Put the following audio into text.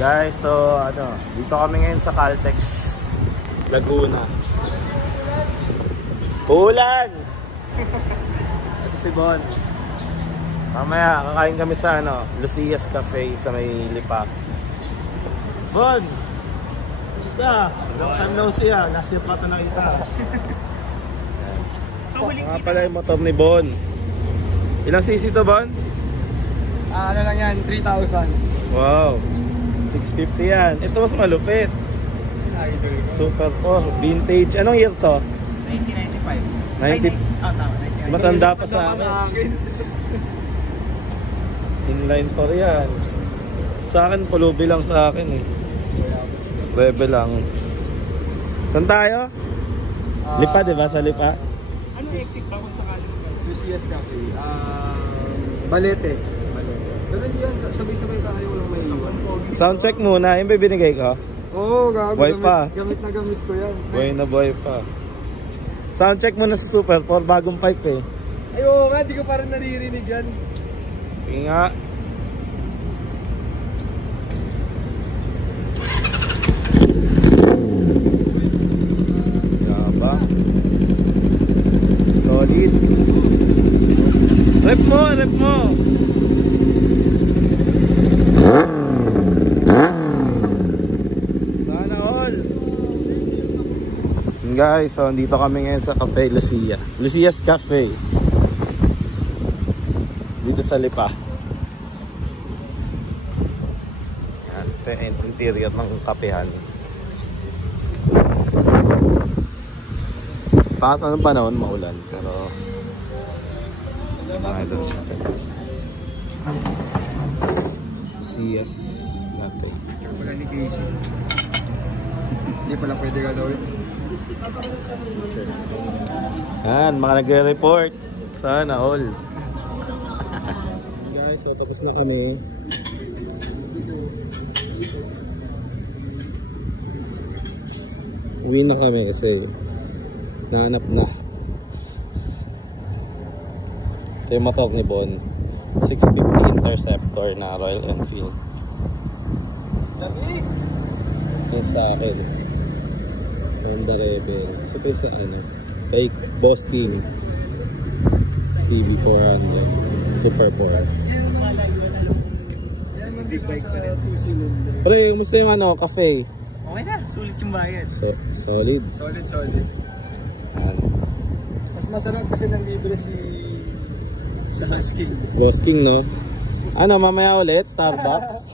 Guys, so ano, dito kami ngayon sa Caltex, Laguna. Ulan! Ito si Bon. Mamaya, kakain kami sa ano, Lucia's Cafe sa may Lipa. Bon! Basta! Long time no see ah. Last year pa ito nakita. Nga pala yung motor ni Bon. Ilang cc to, Bon? Ano lang yan, 3,000. Wow! 650 yan. Ito mas malupit. Super 4, vintage. Anong year to? 1995. 90. Tama. Mas matanda pa sa akin. Inline pa yan. Sa akin, pulubi lang sa akin eh. Rebel lang. Saan tayo? Lipa, diba? Sa Lipa? Ano exit ba kung sakali mo? Lucia's Cafe. Balete. Ganun yan, sabay-sabay tayo lang may iwan. Soundcheck muna, yung binigay ko. Oo, gago. Boy pa. Gamit na gamit ko yan. Boy na boy pa. Soundcheck muna sa Super 4, bagong pipe eh. Ay oo nga, di ko parang naririnig yan. Sige nga. Yaba. Solid. Rep mo, rep mo. Sana all. Guys, so dito kami ngayon sa Cafe Lucia. Lucia's Cafe. Dito sa Lipa. Yan, ito yung interior ng kapehan. Bakit anong panahon maulan, pero Lucia's Cafe. Wala ni Casey. Hindi pala pwede galawin. Yan, mga nagre-report. Sana all. Guys, so tapos na kami. Uwi na kami kasi nahanap na. Ito yung motor ni Bon. 650 Interceptor na Royal Enfield. Yung sa akin Honda Rebel. So ito sa ano, fake Boss Team CB400 Super 4. Pre, kumusta yung ano, cafe? Okay na, sulit yung bayad. Solid. Solid. Mas masarap kasi nang libre si Boss King. Boss King, no? Ano, mamaya ulit? Starbucks?